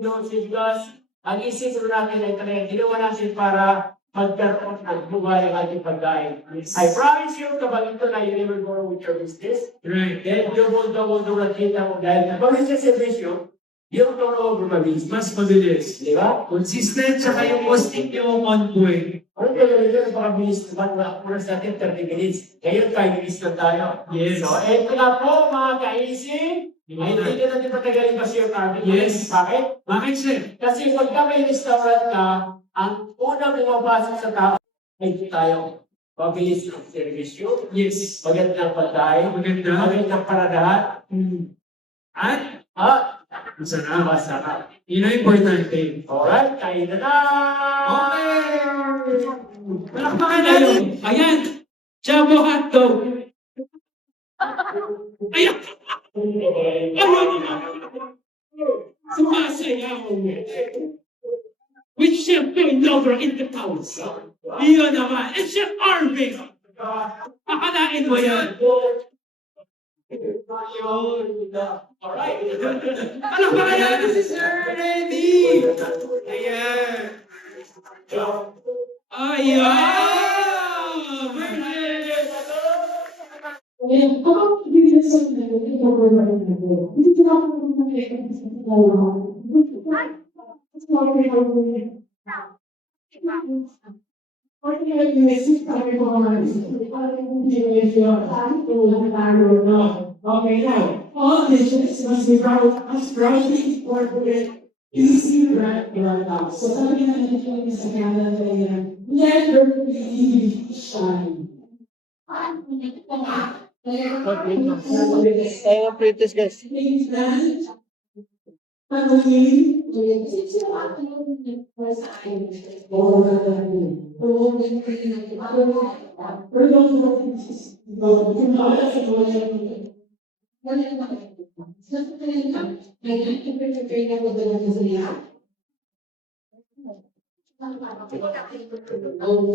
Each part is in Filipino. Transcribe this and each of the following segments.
Because ang isip natin ay talagang ginawa natin para magkaroon ng buhay ang ating pagkain. I promise you, kapag ito na you never go with your business, Right. then yung mundo nakita mo dahil kapag sa servisyo, yung turnover mabilis. Mas mabilis. Di ba? Consistent, tsaka yung posting nyo on point. Ano kaya yun, napakabilis naman mga oras natin, 30 minutes. Ngayon, 5 minutes na tayo. Yes. So, eto na po, mga kaisip. Ay, hindi na natin patagalin kasi yung natin. Yes. Bakit? Bakit, sir? Kasi pagka may restaurant ka, ang unang pumapasok sa tao ay tayo. Mabilis ng servisyo, Yes. magandang pagkain, Maganda. magandang paradahan, At, at masarap. masarap. Yun ang importante. Alright, kain na na! Okay! Palakpakan natin! Ayan! Jumbo hotdog! Ayan! Ayan! Sumasayaw! With champagne lover in the house. Iyon naman. And Chef Arvin! Pakalain mo yan! Alright. Palakpakan natin si Sir Eddie! Ayan! Ayan! Okay, now, all dishes must be brought as brightly ordered, easy right now. So sabi nga natin sa kanan na yan, let your beauty shine. Tayo ang pretest, guys. Please stand. Patuloy.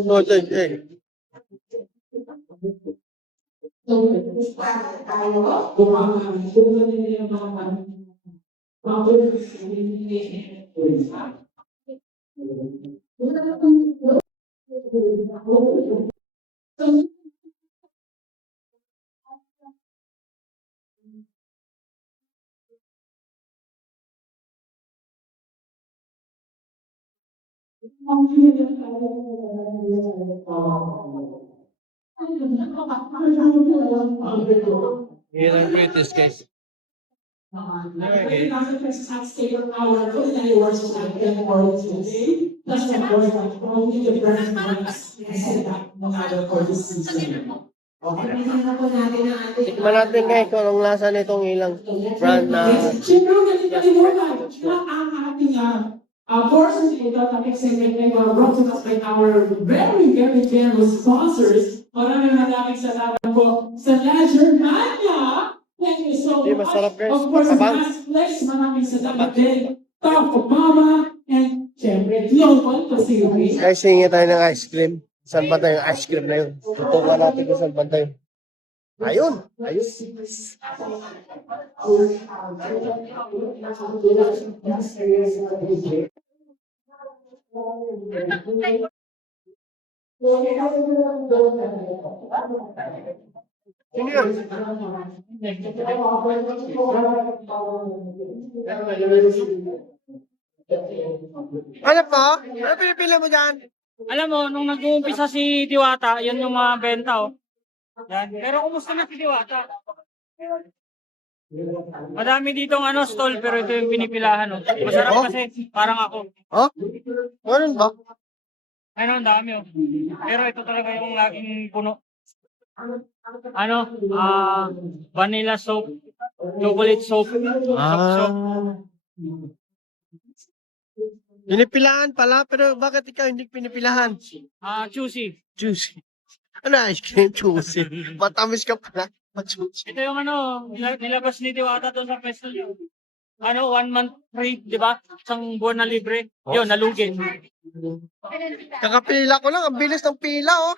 No, eh. Yan ang pretest, guys. Tikman natin, guys, kung anong lasa nitong ilang brand na portions ito tapos segment na brought to us by our very, very generous sponsors. Maraming salamat po sa La Germania. Thank you so Hindi, much. masarap, guys. Of course, Matabang. last place, maraming salamat din. Top of Mama and syempre Global Facilities. guys, hingi tayo ng ice cream. Saan ba tayo yung ice cream na yun? Tutukan natin kung saan ba tayo. Ayun! Ayun! Sino yun? Ano po? Ano pinipili mo dyan? Alam mo, nung nag-uumpisa si Diwata, yun yung mga benta, oh. Yan. Pero kumusta na si Diwata? Madami ditong stall, pero ito yung pinipilahan, oh. Masarap kasi, parang ako. Oh? Ganun ba? Ang dami, oh. Pero ito talaga yung laging puno. Vanilla soap, chocolate soap, soap. Pinipilahan pala, pero bakit ikaw hindi pinipilahan? Juicy. Juicy. Ano ice cream? Juicy. Matamis ka pala. Juicy. Ito yung nilabas ni Diwata doon sa festival niyo. 1 month free, di ba? Isang buwan na libre. Yun, nalugi. Kakapila ko lang. Ang bilis ng pila, oh.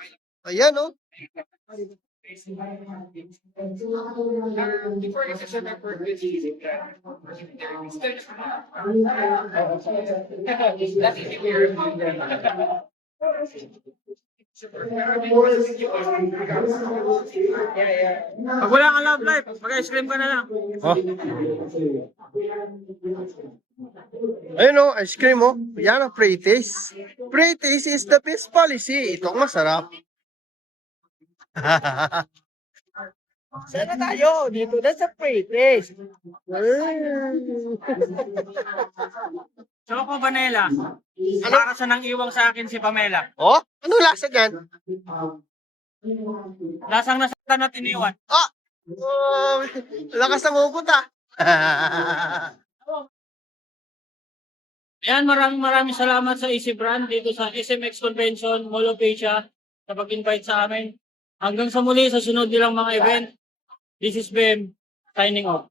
Ayan, oh. Pag wala kang love life, mag-ice cream ka na lang. Oh. Ayun oh, ice cream oh. Yan ang pre-taste. Pre-taste is the best policy. Ito ang masarap. Sana tayo. Dito na sa pre-taste. Choco Vanilla. Para sa nang iwang sa akin si Pamela. Oh, ano lasa yan? Lasang nasaktan at iniwan. Ah! Oh, lakas ng ugot ah. Yan, maraming salamat sa Easy Brand dito sa SMX Convention, Mall of Asia, sa pag-invite sa amin. Hanggang sa muli sa sunod nilang mga event. This is BEM, signing off.